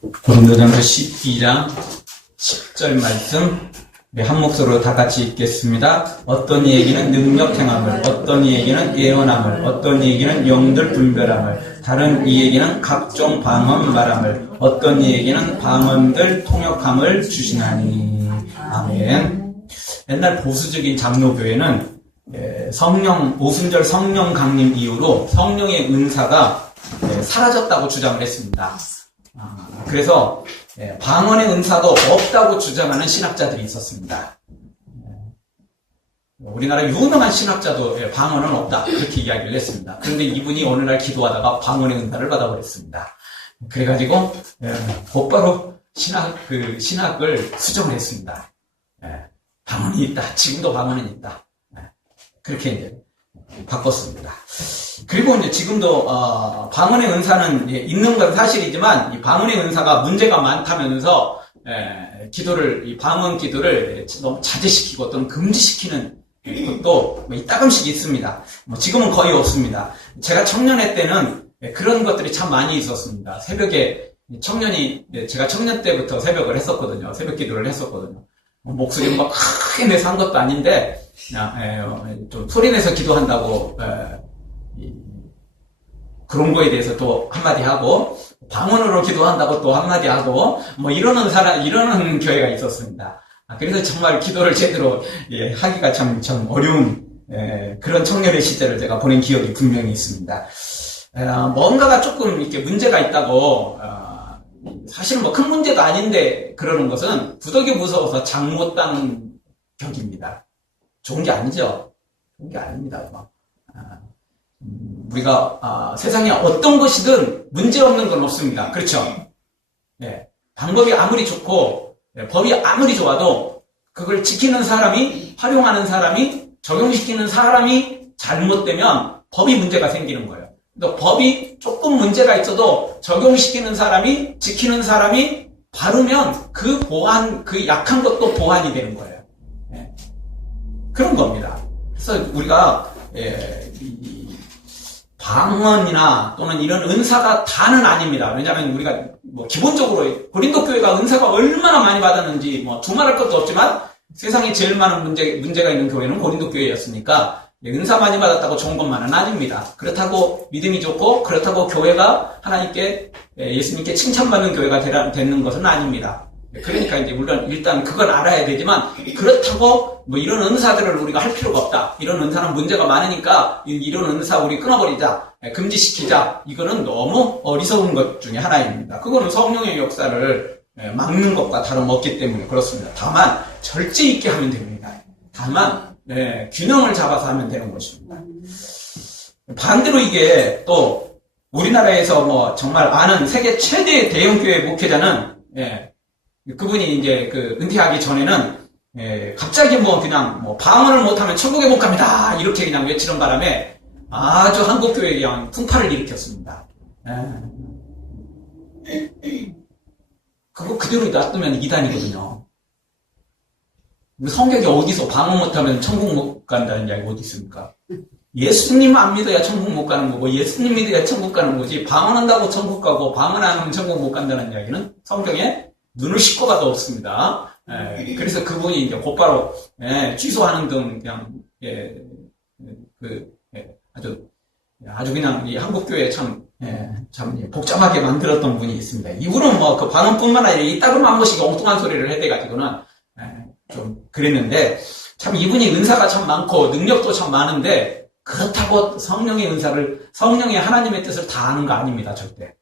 고린도전서 12장 10절 말씀 우리 한 목소리로 다 같이 읽겠습니다. 어떤 이에게는 능력 행함을, 어떤 이에게는 예언함을, 어떤 이에게는 영들 분별함을, 다른 이에게는 각종 방언 말함을, 어떤 이에게는 방언들 통역함을 주시나니. 아멘. 옛날 보수적인 장로교회는 성령, 오순절 성령 강림 이후로 성령의 은사가 사라졌다고 주장을 했습니다. 그래서 방언의 은사도 없다고 주장하는 신학자들이 있었습니다. 우리나라 유명한 신학자도 방언은 없다 그렇게 이야기를 했습니다. 그런데 이분이 어느 날 기도하다가 방언의 은사를 받아버렸습니다. 그래가지고 곧바로 신학을 수정을 했습니다. 방언이 있다. 지금도 방언은 있다. 그렇게 이제 바꿨습니다. 그리고 이제 지금도 방언의 은사는 있는 건 사실이지만 이 방언의 은사가 문제가 많다면서 이 방언 기도를 너무 자제시키고 또는 금지시키는 것도 이따금씩 있습니다. 지금은 거의 없습니다. 제가 청년회 때는 그런 것들이 참 많이 있었습니다. 새벽에 제가 청년 때부터 새벽을 했었거든요. 새벽 기도를 했었거든요. 목소리 막 크게 내서 한 것도 아닌데 그냥 좀 소리내서 기도한다고 그런 거에 대해서 또 한마디 하고 방언으로 기도한다고 또 한마디 하고 이러는 교회가 있었습니다. 그래서 정말 기도를 제대로 하기가 참 어려운 그런 청년의 시대를 제가 보낸 기억이 분명히 있습니다. 뭔가가 조금 이렇게 문제가 있다고 사실은 큰 문제도 아닌데 그러는 것은 부덕이 무서워서 장 못 따는 격입니다. 좋은 게 아니죠. 좋은 게 아닙니다. 우리가 세상에 어떤 것이든 문제없는 건 없습니다. 그렇죠? 방법이 아무리 좋고 법이 아무리 좋아도 그걸 지키는 사람이, 활용하는 사람이, 적용시키는 사람이 잘못되면 법이 문제가 생기는 거예요. 또 법이 조금 문제가 있어도 적용시키는 사람이, 지키는 사람이 바르면 그 약한 것도 보완이 되는 거예요. 그런 겁니다. 그래서 우리가 방언이나 또는 이런 은사가 다는 아닙니다. 왜냐하면 우리가 기본적으로 고린도 교회가 은사가 얼마나 많이 받았는지 두말할 것도 없지만 세상에 제일 많은 문제가 있는 교회는 고린도 교회였으니까 은사 많이 받았다고 좋은 것만은 아닙니다. 그렇다고 믿음이 좋고 그렇다고 교회가 하나님께 예수님께 칭찬받는 교회가 되는 것은 아닙니다. 그러니까 이제 물론 일단 그걸 알아야 되지만 그렇다고 이런 은사들을 우리가 할 필요가 없다. 이런 은사는 문제가 많으니까 이런 은사 우리 끊어버리자. 금지시키자. 이거는 너무 어리석은 것 중에 하나입니다. 그거는 성령의 역사를 막는 것과 다름없기 때문에 그렇습니다. 다만 절제 있게 하면 됩니다. 다만 균형을 잡아서 하면 되는 것입니다. 반대로 이게 또 우리나라에서 정말 아는 세계 최대 대형교회 목회자는 그분이 이제 은퇴하기 전에는 갑자기 그냥 방언을 못하면 천국에 못 갑니다 이렇게 그냥 외치는 바람에 아주 한국 교회에 그냥 풍파를 일으켰습니다. 그거 그대로 놔두면 이단이거든요. 성경에 어디서 방언 못하면 천국 못 간다는 이야기 어디 있습니까? 예수님 안 믿어야 천국 못 가는 거고 예수님 믿어야 천국 가는 거지 방언한다고 천국 가고 방언 안 하면 천국 못 간다는 이야기는 성경에 눈을 씻고 봐도 없습니다. 그래서 그분이 이제 곧바로 취소하는 등 그냥 아주 그냥 이 한국 교회 참 복잡하게 만들었던 분이 있습니다. 이분은 그 방언뿐만 아니라 이따금 한 번씩 엉뚱한 소리를 해대가지고는 좀 그랬는데 참 이분이 은사가 참 많고 능력도 참 많은데 그렇다고 성령의 은사를 성령의 하나님의 뜻을 다 아는 거 아닙니다. 절대.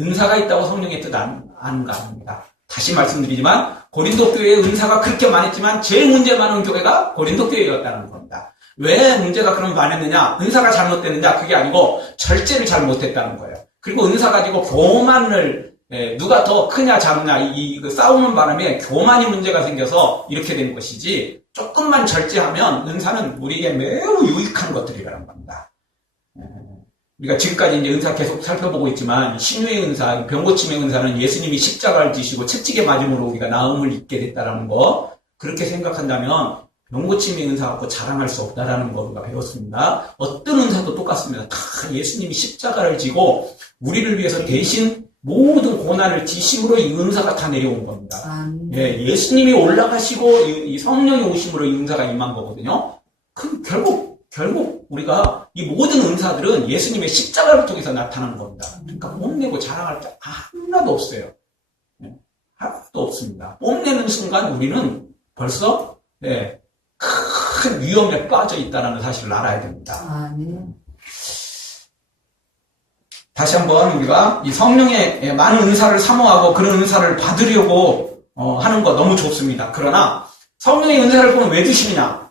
은사가 있다고 성령의 뜻 아는 거 아닙니다. 다시 말씀드리지만 고린도 교회의 은사가 그렇게 많았지만 제일 문제 많은 교회가 고린도 교회였다는 겁니다. 왜 문제가 그럼 많았느냐? 은사가 잘못됐느냐? 그게 아니고 절제를 잘 못했다는 거예요. 그리고 은사 가지고 교만을 누가 더 크냐 작냐 싸우는 바람에 교만이 문제가 생겨서 이렇게 된 것이지 조금만 절제하면 은사는 우리에게 매우 유익한 것들이라는 겁니다. 우리가 지금까지 이제 은사 계속 살펴보고 있지만 신유의 은사, 병고침의 은사는 예수님이 십자가를 지시고 채찍에 맞음으로 우리가 나음을 입게 됐다라는 거 그렇게 생각한다면 병고침의 은사 갖고 자랑할 수 없다라는 거 우리가 배웠습니다. 어떤 은사도 똑같습니다. 다 예수님이 십자가를 지고 우리를 위해서 대신 모든 고난을 지심으로 이 은사가 다 내려온 겁니다. 예, 예수님이 올라가시고 이 성령이 오심으로 이 은사가 임한 거거든요. 그 결국 우리가 이 모든 은사들은 예수님의 십자가를 통해서 나타나는 겁니다. 그러니까 뽐내고 자랑할 게 하나도 없어요. 예, 하나도 없습니다. 뽐내는 순간 우리는 벌써 큰 위험에 빠져 있다는 사실을 알아야 됩니다. 다시 한번 우리가 이 성령의 많은 은사를 사모하고 그런 은사를 받으려고 하는 거 너무 좋습니다. 그러나 성령의 은사를 보면 왜 주시느냐?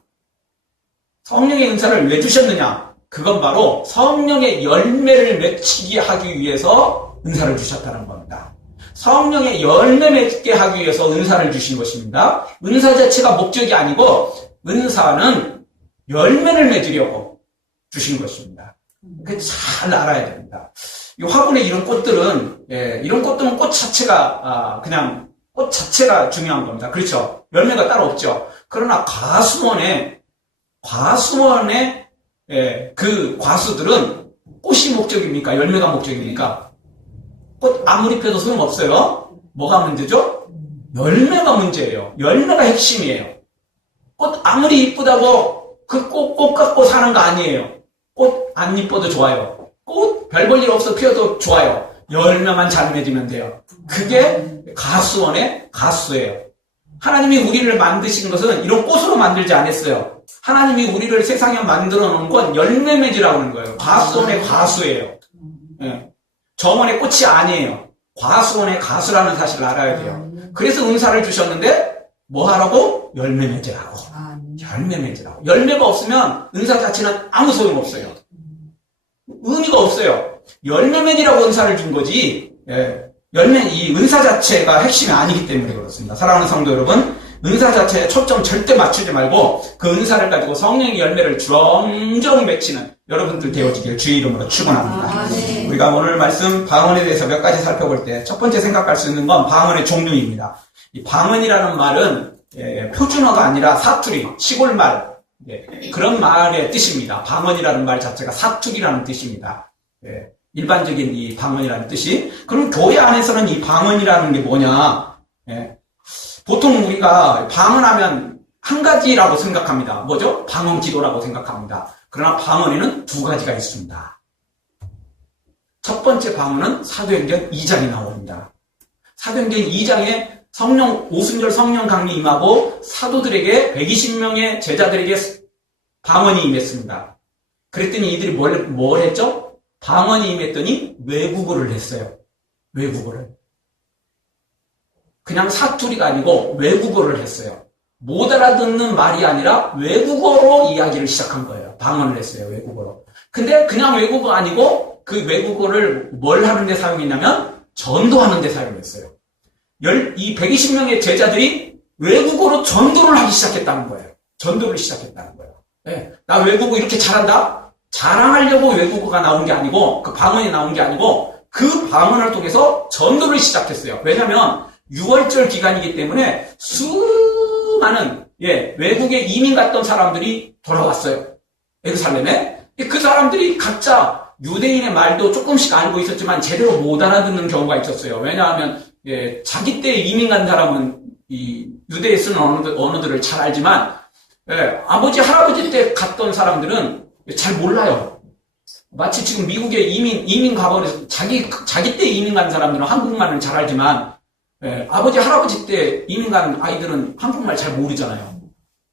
성령의 은사를 왜 주셨느냐? 그건 바로 성령의 열매를 맺히게 하기 위해서 은사를 주셨다는 겁니다. 성령의 열매 맺게 하기 위해서 은사를 주신 것입니다. 은사 자체가 목적이 아니고 은사는 열매를 맺으려고 주신 것입니다. 그게 잘 알아야 됩니다. 이 화분에 이런 꽃들은 꽃 자체가 그냥 꽃 자체가 중요한 겁니다. 그렇죠? 열매가 따로 없죠. 그러나 과수원의 그 과수들은 꽃이 목적입니까? 열매가 목적입니까? 꽃 아무리 펴도 소용없어요. 뭐가 문제죠? 열매가 문제예요. 열매가 핵심이에요. 꽃 아무리 이쁘다고 그 꽃 갖고 사는 거 아니에요. 꽃 안 이뻐도 좋아요. 꽃 별 볼 일 없어 피어도 좋아요. 열매만 잘 맺으면 돼요. 그게 가수원의 가수예요. 하나님이 우리를 만드신 것은 이런 꽃으로 만들지 않았어요. 하나님이 우리를 세상에 만들어 놓은 건 열매 맺으라고 하는 거예요. 과수원의 과수예요. 예. 정원의 꽃이 아니에요. 과수원의 가수라는 사실을 알아야 돼요. 그래서 은사를 주셨는데 뭐 하라고? 열매 맺으라고. 열매 맺으라고. 열매가 없으면 은사 자체는 아무 소용 없어요. 의미가 없어요. 열매 맺으라고 은사를 준 거지. 이 은사 자체가 핵심이 아니기 때문에 그렇습니다. 사랑하는 성도 여러분, 은사 자체에 초점 절대 맞추지 말고 그 은사를 가지고 성령의 열매를 점점 맺히는 여러분들 되어지길 주의 이름으로 축원합니다. 네. 우리가 오늘 말씀 방언에 대해서 몇 가지 살펴볼 때 첫 번째 생각할 수 있는 건 방언의 종류입니다. 이 방언이라는 말은 표준어가 아니라 사투리, 시골말 그런 말의 뜻입니다. 방언이라는 말 자체가 사투리라는 뜻입니다. 일반적인 이 방언이라는 뜻이. 그럼 교회 안에서는 이 방언이라는 게 뭐냐? 보통 우리가 방언하면 한 가지라고 생각합니다. 뭐죠? 방언 기도라고 생각합니다. 그러나 방언에는 두 가지가 있습니다. 첫 번째 방언은 사도행전 2장에 나옵니다. 사도행전 2장에 오순절 성령 강림 임하고 사도들에게 120명의 제자들에게 방언이 임했습니다. 그랬더니 이들이 뭘 했죠? 방언이 임했더니 외국어를 했어요. 외국어를. 그냥 사투리가 아니고 외국어를 했어요. 못 알아듣는 말이 아니라 외국어로 이야기를 시작한 거예요. 방언을 했어요. 외국어로. 근데 그냥 외국어 아니고 그 외국어를 뭘 하는데 사용했냐면 전도하는 데 사용했어요. 이 120명의 제자들이 외국어로 전도를 하기 시작했다는 거예요. 전도를 시작했다는 거예요. 나 외국어 이렇게 잘한다? 자랑하려고 외국어가 나온 게 아니고 그 방언이 나온 게 아니고 그 방언을 통해서 전도를 시작했어요. 왜냐하면 6월절 기간이기 때문에 수많은 외국에 이민 갔던 사람들이 돌아왔어요. 예루살렘에. 그 사람들이 각자 유대인의 말도 조금씩 알고 있었지만 제대로 못 알아듣는 경우가 있었어요. 왜냐하면 자기 때 이민 간 사람은 이 유대에 쓰는 언어들을 잘 알지만 아버지 할아버지 때 갔던 사람들은 잘 몰라요. 마치 지금 미국에 이민 가버려서 자기 때 이민 간 사람들은 한국말을 잘 알지만 아버지 할아버지 때 이민 간 아이들은 한국말 잘 모르잖아요.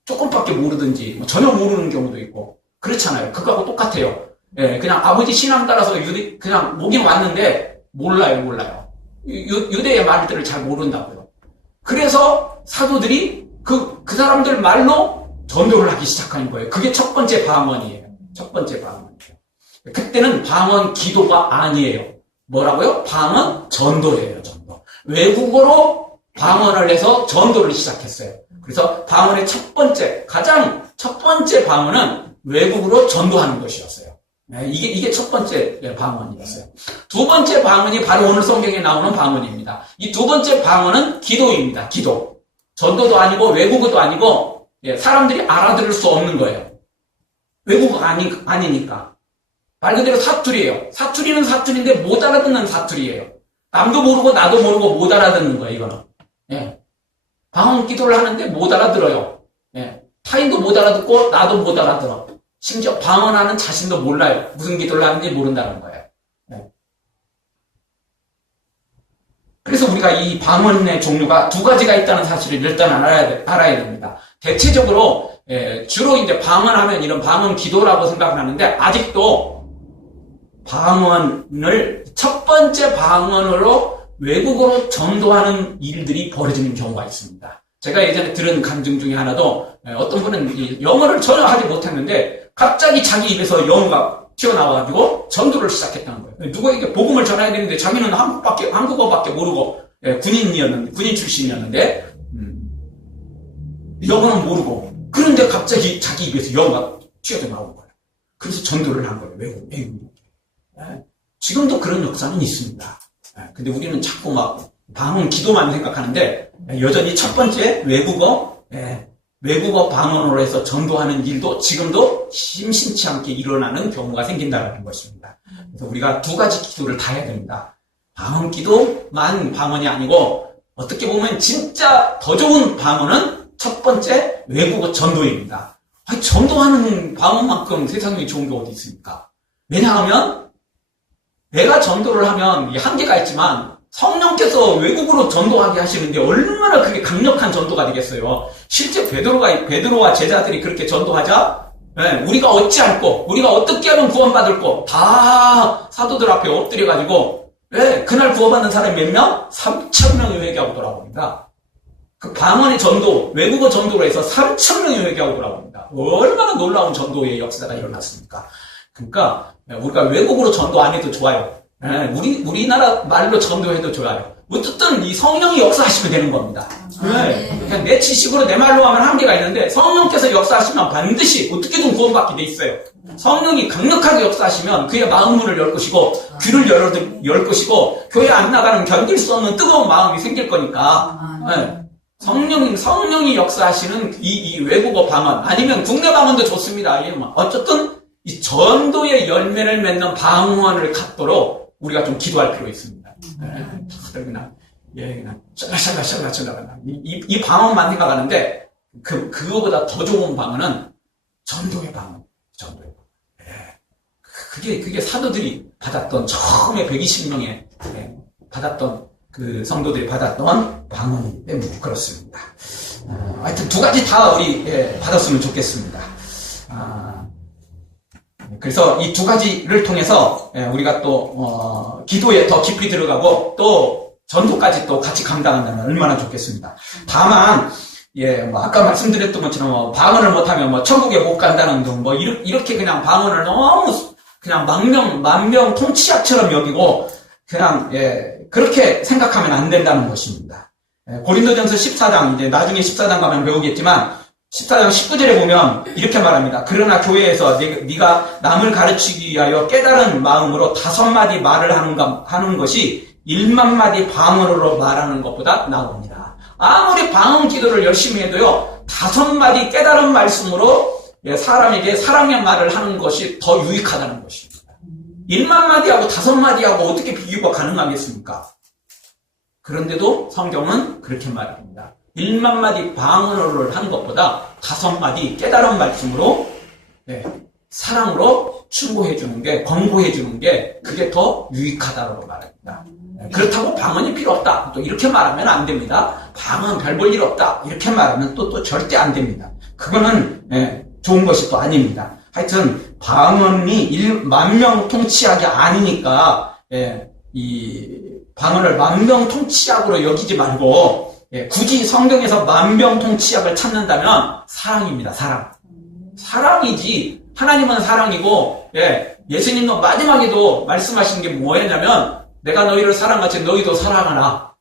조금밖에 모르든지 전혀 모르는 경우도 있고 그렇잖아요. 그거하고 똑같아요. 그냥 아버지 신앙 따라서 그냥 오긴 왔는데 몰라요. 유대의 말들을 잘 모른다고요. 그래서 사도들이 그 사람들 말로 전도를 하기 시작하는 거예요. 그게 첫 번째 방언이에요. 첫 번째 방언이에요. 그때는 방언 기도가 아니에요. 뭐라고요? 방언 전도예요. 전도. 외국어로 방언을 해서 전도를 시작했어요. 그래서 방언의 가장 첫 번째 방언은 외국으로 전도하는 것이었어요. 이게 첫 번째 방언이었어요. 두 번째 방언이 바로 오늘 성경에 나오는 방언입니다. 이 두 번째 방언은 기도입니다. 기도. 전도도 아니고 외국어도 아니고 사람들이 알아들을 수 없는 거예요. 외국어가 아니니까. 말 그대로 사투리예요. 사투리는 사투리인데 못 알아듣는 사투리예요. 남도 모르고 나도 모르고 못 알아듣는 거예요, 이거는. 예. 방언 기도를 하는데 못 알아들어요. 예. 타인도 못 알아듣고 나도 못 알아들어. 심지어 방언하는 자신도 몰라요. 무슨 기도를 하는지 모른다는 거예요. 예. 그래서 우리가 이 방언의 종류가 두 가지가 있다는 사실을 일단 알아야 됩니다. 대체적으로 주로 이제 방언하면 이런 방언 기도라고 생각하는데 아직도 방언을 첫 번째 방언으로 외국어로 전도하는 일들이 벌어지는 경우가 있습니다. 제가 예전에 들은 간증 중에 하나도 어떤 분은 영어를 전혀 하지 못했는데 갑자기 자기 입에서 영어가 튀어나와가지고 전도를 시작했다는 거예요. 누구에게 복음을 전해야 되는데 자기는 한국어밖에 모르고 군인 출신이었는데 영어는 모르고 그런데 갑자기 자기 입에서 영어가 튀어나오는 거예요. 그래서 전도를 한 거예요. 외국에. 지금도 그런 역사는 있습니다. 근데 우리는 자꾸 막 방언 기도만 생각하는데 여전히 첫 번째 외국어 방언으로 해서 전도하는 일도 지금도 심심치 않게 일어나는 경우가 생긴다는 것입니다. 그래서 우리가 두 가지 기도를 다 해야 됩니다. 방언 기도만 방언이 아니고 어떻게 보면 진짜 더 좋은 방언은 첫 번째 외국어 전도입니다. 전도하는 방언만큼 세상에 좋은 게 어디 있습니까? 왜냐하면 내가 전도를 하면 한계가 있지만 성령께서 외국으로 전도하게 하시는데 얼마나 그게 강력한 전도가 되겠어요. 실제 베드로와 제자들이 그렇게 전도하자 우리가 어찌할 우리가 어떻게 하면 구원받을 다 사도들 앞에 엎드려가지고 그날 구원받는 사람이 몇 명? 3,000명이 회개하고 돌아옵니다. 그 방언의 전도, 외국어 전도로 해서 3,000명이 회개하고 돌아옵니다. 얼마나 놀라운 전도의 역사가 일어났습니까? 그러니까 우리가 외국어로 전도 안 해도 좋아요. 우리나라 말로 전도해도 좋아요. 어쨌든 이 성령이 역사하시면 되는 겁니다. 그냥 내 지식으로 내 말로 하면 한계가 있는데 성령께서 역사하시면 반드시 어떻게든 구원받게 돼 있어요. 성령이 강력하게 역사하시면 그의 마음문을 열 것이고 귀를 열 것이고 교회 안 나가는 견딜 수 없는 뜨거운 마음이 생길 거니까 성령이 역사하시는 이 외국어 방언 아니면 국내 방언도 좋습니다. 어쨌든 이 전도의 열매를 맺는 방언을 갖도록 우리가 좀 기도할 필요가 있습니다. 그냥 샬라샬라 이 방언만 생각하는데 그거보다 더 좋은 방언은 전도의 방언. 그게 사도들이 받았던 처음에 120명의 받았던 그 성도들이 받았던 방언이기 때문에 그렇습니다. 하여튼 두 가지 다 우리 받았으면 좋겠습니다. 그래서 이 두 가지를 통해서 우리가 또 기도에 더 깊이 들어가고 또 전도까지 또 같이 감당한다면 얼마나 좋겠습니다. 다만 아까 말씀드렸던 것처럼 방언을 못하면 천국에 못 간다는 등 이렇게 그냥 방언을 너무 그냥 만명 통치약처럼 여기고 그냥 그렇게 생각하면 안 된다는 것입니다. 고린도전서 14장 이제 나중에 14장 가면 배우겠지만 14장 19절에 보면 이렇게 말합니다. 그러나 교회에서 네가 남을 가르치기 위하여 깨달은 마음으로 5마디 말을 하는 것이 1만마디 방언으로 말하는 것보다 나옵니다. 아무리 방언 기도를 열심히 해도요 5마디 깨달은 말씀으로 사람에게 사랑의 말을 하는 것이 더 유익하다는 것입니다. 1만마디하고 5마디하고 어떻게 비교가 가능하겠습니까? 그런데도 성경은 그렇게 말합니다. 1만마디 방언을 하는 것보다 5마디 깨달은 말씀으로 사랑으로 충고해 주는 게 권고해 주는 게 그게 더 유익하다고 말합니다. 그렇다고 방언이 필요 없다 또 이렇게 말하면 안 됩니다. 방언 별 볼 일 없다 이렇게 말하면 또 절대 안 됩니다. 그거는 좋은 것이 또 아닙니다. 하여튼 방언이 1만명 통치약이 아니니까 이 방언을 만명통치약으로 여기지 말고 굳이 성경에서 만명통치약을 찾는다면 사랑입니다. 사랑이지. 하나님은 사랑이고 예수님도 마지막에도 말씀하신 게 뭐였냐면 내가 너희를 사랑같이 너희도 사랑하라.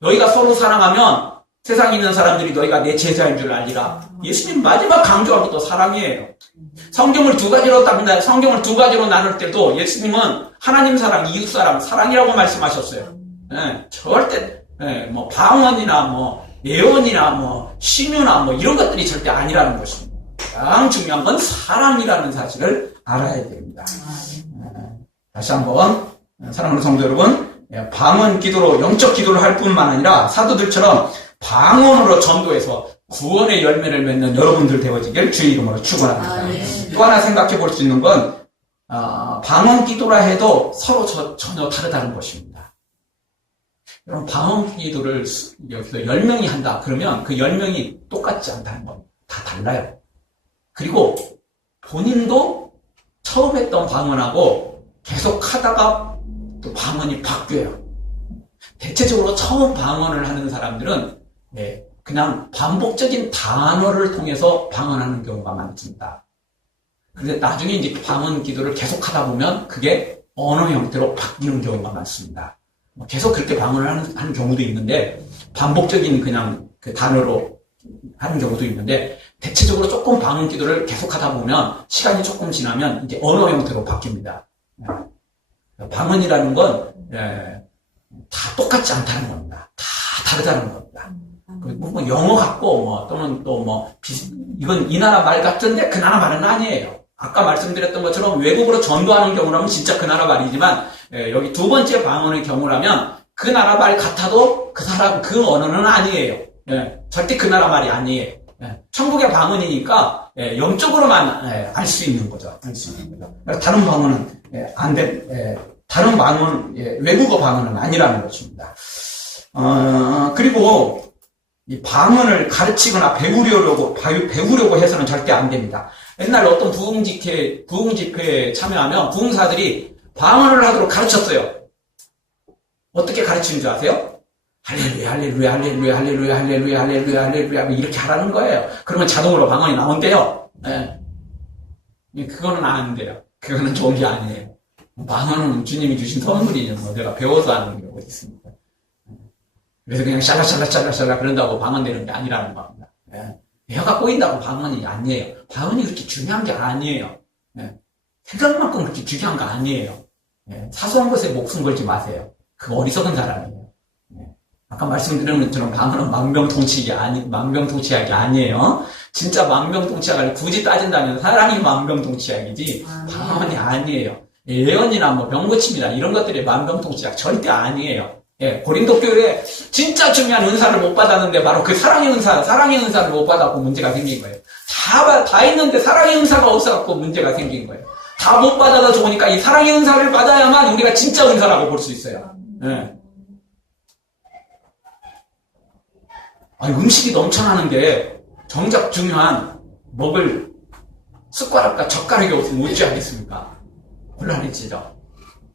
너희가 서로 사랑하면 세상에 있는 사람들이 너희가 내 제자인 줄 알리라. 예수님 마지막 강조한 것도 사랑이에요. 성경을 두 가지로 나눌 때도 예수님은 하나님 사랑, 이웃 사랑이라고 말씀하셨어요. 절대 방언이나 예언이나 신유나 이런 것들이 절대 아니라는 것입니다. 가장 중요한 건 사랑이라는 사실을 알아야 됩니다. 다시 한번 사랑하는 성도 여러분, 방언 기도로 영적 기도를 할 뿐만 아니라 사도들처럼 방언으로 전도해서 구원의 열매를 맺는 여러분들 되어지길 주의 이름으로 축원합니다. 또 하나 생각해 볼 수 있는 건 방언 기도라 해도 서로 전혀 다르다는 것입니다. 여러분 방언 기도를 여기서 10명이 한다 그러면 그 10명이 똑같지 않다는 건 다 달라요. 그리고 본인도 처음 했던 방언하고 계속 하다가 또 방언이 바뀌어요. 대체적으로 처음 방언을 하는 사람들은 그냥 반복적인 단어를 통해서 방언하는 경우가 많습니다. 그런데 나중에 이제 방언 기도를 계속 하다 보면 그게 언어 형태로 바뀌는 경우가 많습니다. 계속 그렇게 방언을 하는 경우도 있는데 반복적인 그냥 그 단어로 하는 경우도 있는데 대체적으로 조금 방언 기도를 계속 하다 보면 시간이 조금 지나면 이제 언어 형태로 바뀝니다. 방언이라는 건 다 똑같지 않다는 겁니다. 다 다르다는 겁니다. 뭐 영어 같고 또는 또 이건 이 나라 말 같은데 그 나라 말은 아니에요. 아까 말씀드렸던 것처럼 외국으로 전도하는 경우라면 진짜 그 나라 말이지만 여기 두 번째 방언의 경우라면 그 나라 말 같아도 그 사람 그 언어는 아니에요. 절대 그 나라 말이 아니에요. 천국의 방언이니까 영적으로만 알 수 있는 거죠. 알 수 있는 거죠. 다른 방언은 안 돼. 다른 방언 외국어 방언은 아니라는 것입니다. 그리고 이 방언을 가르치거나 배우려고 해서는 절대 안 됩니다. 옛날 어떤 부흥 집회에 참여하면 부흥사들이 방언을 하도록 가르쳤어요. 어떻게 가르치는 줄 아세요? 할렐루야, 할렐루야, 할렐루야, 할렐루야, 할렐루야, 할렐루야, 할렐루야, 이렇게 하라는 거예요. 그러면 자동으로 방언이 나온대요. 그거는 안 돼요. 그거는 좋은 게 아니에요. 방언은 주님이 주신 선물이죠. 내가 배워서 하는 경우가 있습니다. 그래서 그냥 샬라샬라 그런다고 방언 되는 게 아니라는 겁니다. 혀가 꼬인다고 방언이 아니에요. 방언이 그렇게 중요한 게 아니에요. 생각만큼 그렇게 중요한 거 아니에요. 사소한 것에 목숨 걸지 마세요. 그 어리석은 사람이에요. 아까 말씀드린 것처럼 방언은 망병통치약이 아니에요. 진짜 망병통치약을 굳이 따진다면 사랑이 망병통치약이지 방언이 아니에요. 예언이나 병고침이나 이런 것들이 망병통치약 절대 아니에요. 고린도 교회에 진짜 중요한 은사를 못 받았는데 바로 그 사랑의 은사를 못 받았고 문제가 생긴 거예요. 다 있는데 사랑의 은사가 없어갖고 문제가 생긴 거예요. 다 못 받아서 좋으니까 이 사랑의 은사를 받아야만 우리가 진짜 은사라고 볼 수 있어요. 음식이 넘쳐나는데 정작 중요한 먹을 숟가락과 젓가락이 없으면 어찌 하겠습니까? 곤란해지죠.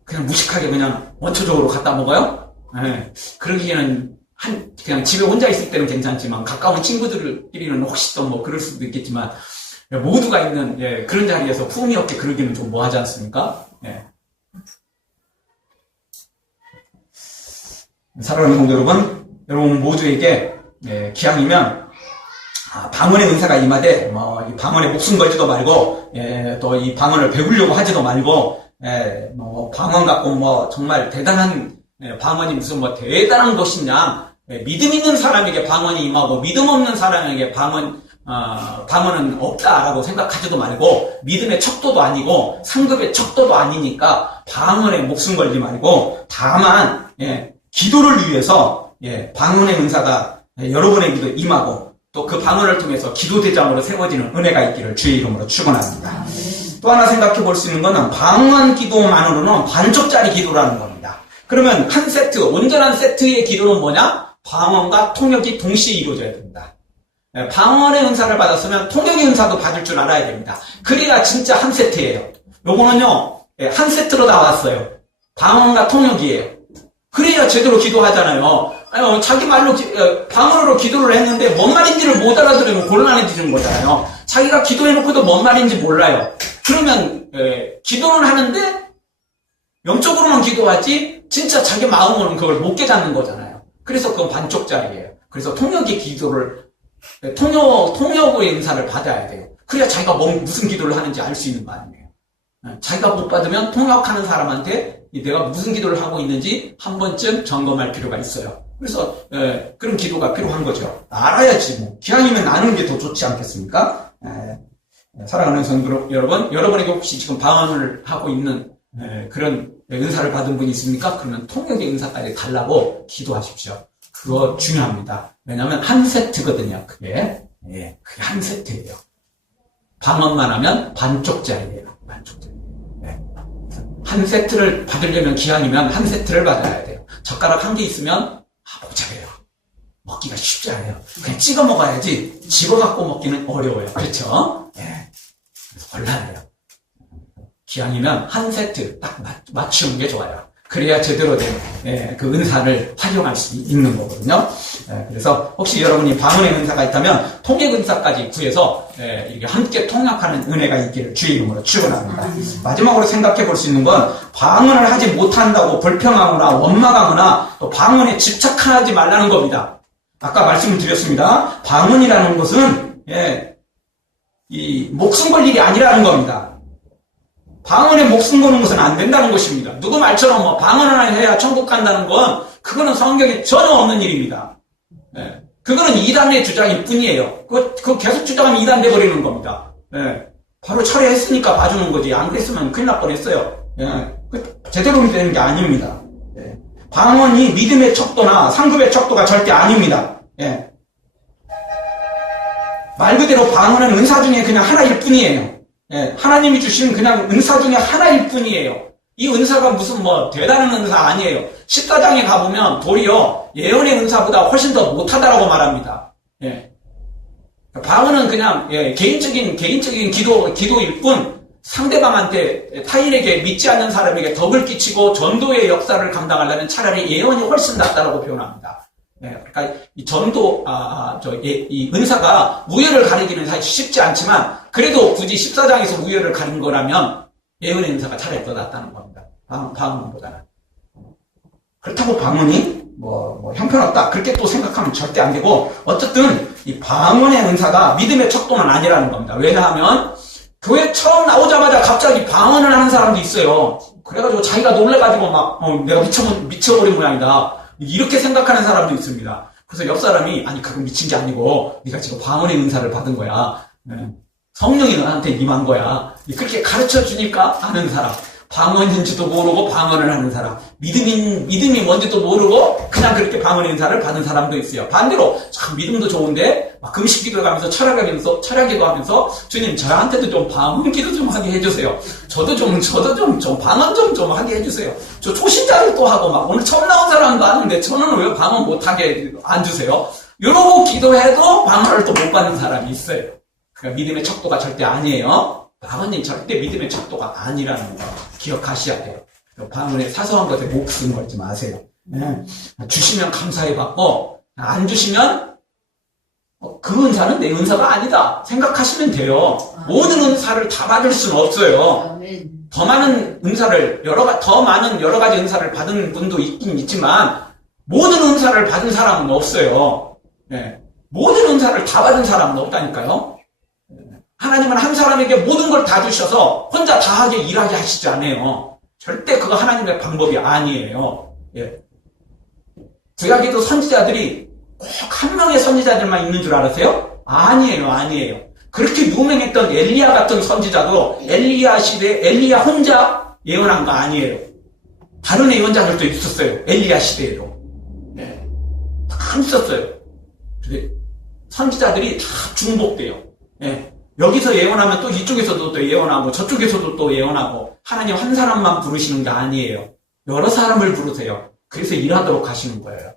그냥 무식하게 그냥 원초적으로 갖다 먹어요? 그러기에는 그냥 집에 혼자 있을 때는 괜찮지만 가까운 친구들끼리는 혹시 또 그럴 수도 있겠지만 모두가 있는 그런 자리에서 품위 없게 그러기는 좀 뭐하지 않습니까? 사랑하는 성도 여러분 모두에게 기왕이면 방언의 은사가 임하되 이 방언에 목숨 걸지도 말고 또 이 방언을 배우려고 하지도 말고 방언 갖고 정말 대단한 방언이 무슨 대단한 것이냐 믿음 있는 사람에게 방언이 임하고 믿음 없는 사람에게 방언은 없다라고 생각하지도 말고 믿음의 척도도 아니고 상급의 척도도 아니니까 방언에 목숨 걸지 말고 다만 기도를 위해서 방언의 은사가 여러분에게도 임하고 또 그 방언을 통해서 기도대장으로 세워지는 은혜가 있기를 주의 이름으로 축원합니다. 또 하나 생각해 볼 수 있는 것은 방언 기도만으로는 반쪽짜리 기도라는 겁니다. 그러면 한 세트, 온전한 세트의 기도는 뭐냐? 방언과 통역이 동시에 이루어져야 됩니다. 방언의 은사를 받았으면 통역의 은사도 받을 줄 알아야 됩니다. 그래야 진짜 한 세트예요. 요거는요, 한 세트로 나왔어요. 방언과 통역이에요. 그래야 제대로 기도하잖아요. 자기 말로 방언으로 기도를 했는데 뭔 말인지를 못 알아들으면 곤란해지는 거잖아요. 자기가 기도해놓고도 뭔 말인지 몰라요. 그러면 기도는 하는데 영적으로만 기도하지 진짜 자기 마음으로는 그걸 못 깨닫는 거잖아요. 그래서 그건 반쪽짜리예요. 그래서 통역의 은사를 받아야 돼요. 그래야 자기가 무슨 기도를 하는지 알 수 있는 거 아니에요. 자기가 못 받으면 통역하는 사람한테 내가 무슨 기도를 하고 있는지 한 번쯤 점검할 필요가 있어요. 그래서 그런 기도가 필요한 거죠. 알아야지 기왕이면 아는 게 더 좋지 않겠습니까? 사랑하는 성도 여러분, 여러분에게 혹시 지금 방언을 하고 있는 그런 은사를 받은 분이 있습니까? 그러면 통역의 은사까지 달라고 기도하십시오. 그거 중요합니다. 왜냐하면 한 세트거든요. 그게 한 세트예요. 방언만 하면 반쪽짜리예요. 반쪽짜리. 한 세트를 받으려면 기한이면 한 세트를 받아야 돼요. 젓가락 한 개 있으면 복잡해요. 먹기가 쉽지 않아요. 그냥 찍어 먹어야지 집어갖고 먹기는 어려워요. 그렇죠? 그래서 곤란해요. 기한이면 한 세트 딱 맞추는 게 좋아요. 그래야 제대로 된 그 은사를 활용할 수 있는 거거든요. 그래서 혹시 여러분이 방언의 은사가 있다면 통역 은사까지 구해서 이게 함께 통역하는 은혜가 있기를 주의 이름으로 축원합니다. 마지막으로 생각해 볼 수 있는 건 방언을 하지 못한다고 불평하거나 원망하거나 또 방언에 집착하지 말라는 겁니다. 아까 말씀을 드렸습니다. 방언이라는 것은 이 목숨 걸 일이 아니라는 겁니다. 방언에 목숨 거는 것은 안 된다는 것입니다. 누구 말처럼 뭐 방언 하나 해야 천국 간다는 건 그거는 성경에 전혀 없는 일입니다. 그거는 이단의 주장일 뿐이에요. 그거 계속 주장하면 이단 돼버리는 겁니다. 바로 철회했으니까 봐주는 거지. 안 그랬으면 큰일 날 뻔했어요. 제대로 되는 게 아닙니다. 방언이 믿음의 척도나 상급의 척도가 절대 아닙니다. 말 그대로 방언은 은사 중에 그냥 하나일 뿐이에요. 하나님이 주신 그냥 은사 중에 하나일 뿐이에요. 이 은사가 무슨 뭐 대단한 은사 아니에요. 14장에 가보면 도리어 예언의 은사보다 훨씬 더 못하다라고 말합니다. 방언은 그냥 개인적인 기도일 뿐 상대방한테 타인에게 믿지 않는 사람에게 덕을 끼치고 전도의 역사를 감당하려면 차라리 예언이 훨씬 낫다라고 표현합니다. 그러니까 이 전도, 이 은사가 무효를 가리기는 사실 쉽지 않지만, 그래도 굳이 14장에서 무효를 가린 거라면, 예언의 은사가 차라리 더 낫다는 겁니다. 방언보다는. 그렇다고 방언이, 형편없다. 그렇게 또 생각하면 절대 안 되고, 어쨌든, 이 방언의 은사가 믿음의 척도는 아니라는 겁니다. 왜냐하면, 교회 처음 나오자마자 갑자기 방언을 하는 사람도 있어요. 그래가지고 자기가 놀래가지고 내가 미쳐버린 모양이다. 이렇게 생각하는 사람도 있습니다. 그래서 옆 사람이 그건 미친 게 아니고 네가 지금 방언의 은사를 받은 거야. 성령이 너한테 임한 거야. 그렇게 가르쳐 주니까 아는 사람. 방언인지도 모르고 방언을 하는 사람. 믿음이 뭔지도 모르고 그냥 그렇게 방언의 은사를 받은 사람도 있어요. 반대로 참 믿음도 좋은데 막 금식 기도하면서 철학기도 하면서 주님 저한테도 좀 방언 기도 좀 하게 해주세요. 저도 좀 방언 좀 하게 해주세요. 저 초신자를 또 하고 막 오늘 처음 나온 사람도 하는데 저는 왜 방언 못하게 안 주세요? 이러고 기도해도 방언을 또 못 받는 사람이 있어요. 그러니까 믿음의 척도가 절대 아니에요. 방언이 절대 믿음의 척도가 아니라는 거 기억하셔야 돼요. 방언의 사소한 것에 목숨 걸지 마세요. 주시면 감사히 받고 안 주시면 그 은사는 내 은사가 아니다 생각하시면 돼요. 모든 은사를 다 받을 수는 없어요. 더 많은 은사를 더 많은 여러 가지 은사를 받은 분도 있긴 있지만 모든 은사를 받은 사람은 없어요. 모든 은사를 다 받은 사람은 없다니까요. 하나님은 한 사람에게 모든 걸 다 주셔서 혼자 다 하게 일하게 하시지 않아요. 절대 그거 하나님의 방법이 아니에요. 구약에도 선지자들이 꼭 한 명의 선지자들만 있는 줄 알았어요? 아니에요. 그렇게 유명했던 엘리야 같은 선지자도 엘리야 시대에 엘리야 혼자 예언한 거 아니에요. 다른 예언자들도 있었어요. 엘리야 시대에도. 다 있었어요. 선지자들이 다 중복돼요. 여기서 예언하면 또 이쪽에서도 또 예언하고 저쪽에서도 또 예언하고 하나님 한 사람만 부르시는 게 아니에요. 여러 사람을 부르세요. 그래서 일하도록 하시는 거예요.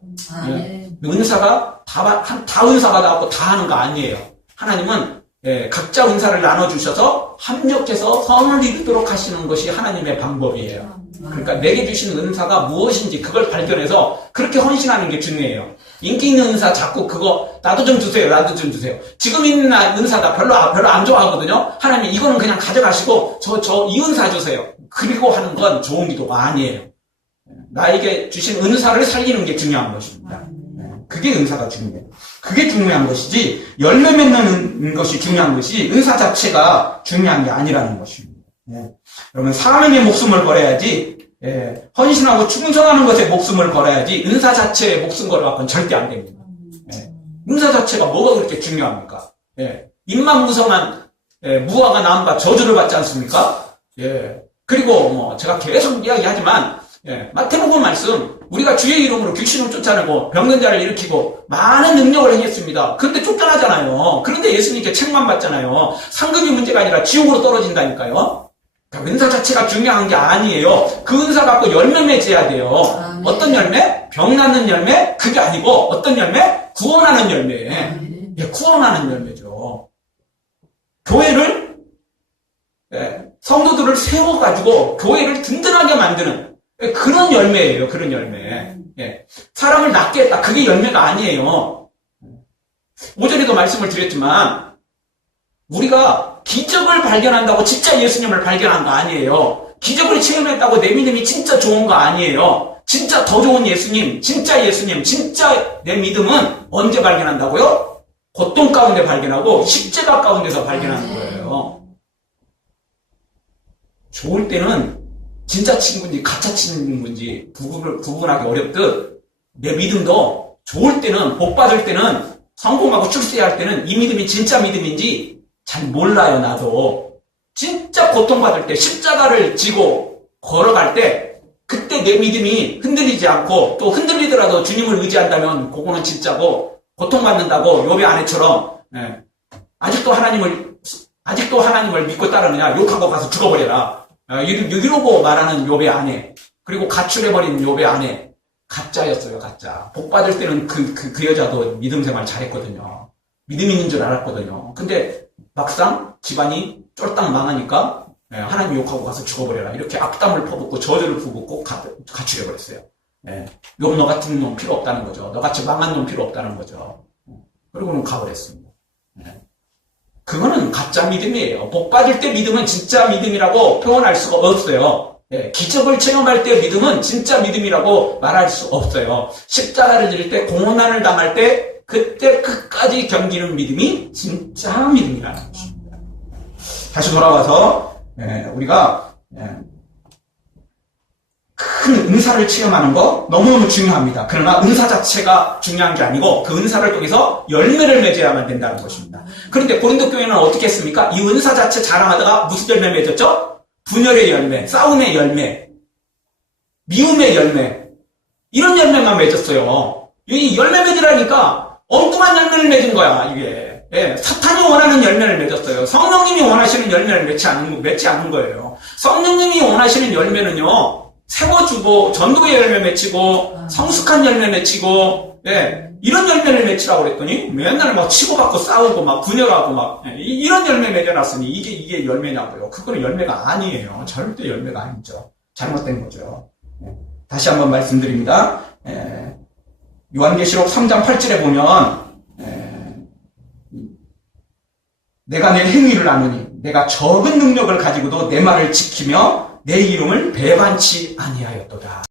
은사가 다 은사가 나왔고 다 하는 거 아니에요. 하나님은 각자 은사를 나눠주셔서 합력해서 선을 이루도록 하시는 것이 하나님의 방법이에요. 그러니까 내게 주신 은사가 무엇인지 그걸 발견해서 그렇게 헌신하는 게 중요해요. 인기 있는 은사 자꾸 그거 나도 좀 주세요. 지금 있는 은사가 별로 안 좋아하거든요. 하나님 이거는 그냥 가져가시고 이 은사 주세요. 그리고 하는 건 좋은 기도가 아니에요. 나에게 주신 은사를 살리는 게 중요한 것입니다. 그게 은사가 중요해요. 그게 중요한 것이지 열매 맺는 것이 중요한 것이 은사 자체가 중요한 게 아니라는 것입니다. 그러면 사명의 목숨을 걸어야지 헌신하고 충성하는 것에 목숨을 걸어야지 은사 자체에 목숨 걸어갖고는 절대 안 됩니다. 은사 자체가 뭐가 그렇게 중요합니까? 입만 무성한 무화과 나무가 저주를 받지 않습니까? 그리고 뭐 제가 계속 이야기하지만 마태복음 말씀 우리가 주의 이름으로 귀신을 쫓아내고 병든 자를 일으키고 많은 능력을 행했습니다. 그런데 쫓겨나잖아요. 그런데 예수님께 책만 받잖아요. 상급이 문제가 아니라 지옥으로 떨어진다니까요. 그러니까 은사 자체가 중요한 게 아니에요. 그 은사 갖고 열매 맺어야 돼요. 어떤 열매? 병 낫는 열매? 그게 아니고 어떤 열매? 구원하는 열매. 구원하는 열매죠. 교회를 성도들을 세워가지고 교회를 든든하게 만드는 그런 열매예요. 그런 열매. 사람을 낫게 했다. 그게 열매가 아니에요. 오전에도 말씀을 드렸지만 우리가 기적을 발견한다고 진짜 예수님을 발견한 거 아니에요. 기적을 체험했다고 내 믿음이 진짜 좋은 거 아니에요. 진짜 더 좋은 예수님, 진짜 예수님, 진짜 내 믿음은 언제 발견한다고요? 고통 가운데 발견하고 십자가 가운데서 발견하는 거예요. 좋을 때는 진짜 친구인지 가짜 친구인지 구분하기 어렵듯 내 믿음도 좋을 때는 복 받을 때는 성공하고 출세할 때는 이 믿음이 진짜 믿음인지 잘 몰라요. 나도 진짜 고통받을 때 십자가를 지고 걸어갈 때 그때 내 믿음이 흔들리지 않고 또 흔들리더라도 주님을 의지한다면 그거는 진짜고 고통받는다고 욥의 아내처럼 아직도 하나님을 믿고 따르느냐 욕하고 가서 죽어버려라. 이러고 말하는 욥의 아내, 그리고 가출해버린 욥의 아내, 가짜였어요. 가짜. 복 받을 때는 그 여자도 믿음 생활 잘했거든요. 믿음 있는 줄 알았거든요. 근데 막상 집안이 쫄딱 망하니까 하나님 욕하고 가서 죽어버려라. 이렇게 악담을 퍼붓고 저주를 퍼붓고 가출해버렸어요. 욥 너 같은 놈 필요 없다는 거죠. 너같이 망한 놈 필요 없다는 거죠. 그리고는 가버렸습니다. 그거는 가짜 믿음이에요. 복 받을 때 믿음은 진짜 믿음이라고 표현할 수가 없어요. 기적을 체험할 때 믿음은 진짜 믿음이라고 말할 수 없어요. 십자가를 지를 때 공원난을 당할 때 그때 끝까지 견디는 믿음이 진짜 믿음이라는 것입니다. 다시 돌아와서 우리가 큰 은사를 체험하는 거 너무너무 중요합니다. 그러나 은사 자체가 중요한 게 아니고 그 은사를 통해서 열매를 맺어야만 된다는 것입니다. 그런데 고린도 교회는 어떻게 했습니까? 이 은사 자체 자랑하다가 무슨 열매 맺었죠? 분열의 열매, 싸움의 열매, 미움의 열매, 이런 열매만 맺었어요. 이 열매 맺으라니까 엉뚱한 열매를 맺은 거야. 이게 사탄이 원하는 열매를 맺었어요. 성령님이 원하시는 열매를 맺지 않은 거예요. 성령님이 원하시는 열매는요, 세워주고 전도의 열매 맺히고 성숙한 열매 맺히고 이런 열매를 맺히라고 그랬더니 맨날 막 치고받고 싸우고 막 분열하고 막 이런 열매 맺어놨으니 이게 열매냐고요. 그거는 열매가 아니에요. 절대 열매가 아니죠. 잘못된 거죠. 다시 한번 말씀드립니다. 요한계시록 3장 8절에 보면 내가 내 행위를 아느니 내가 적은 능력을 가지고도 내 말을 지키며 내 이름을 배반치 아니하였도다.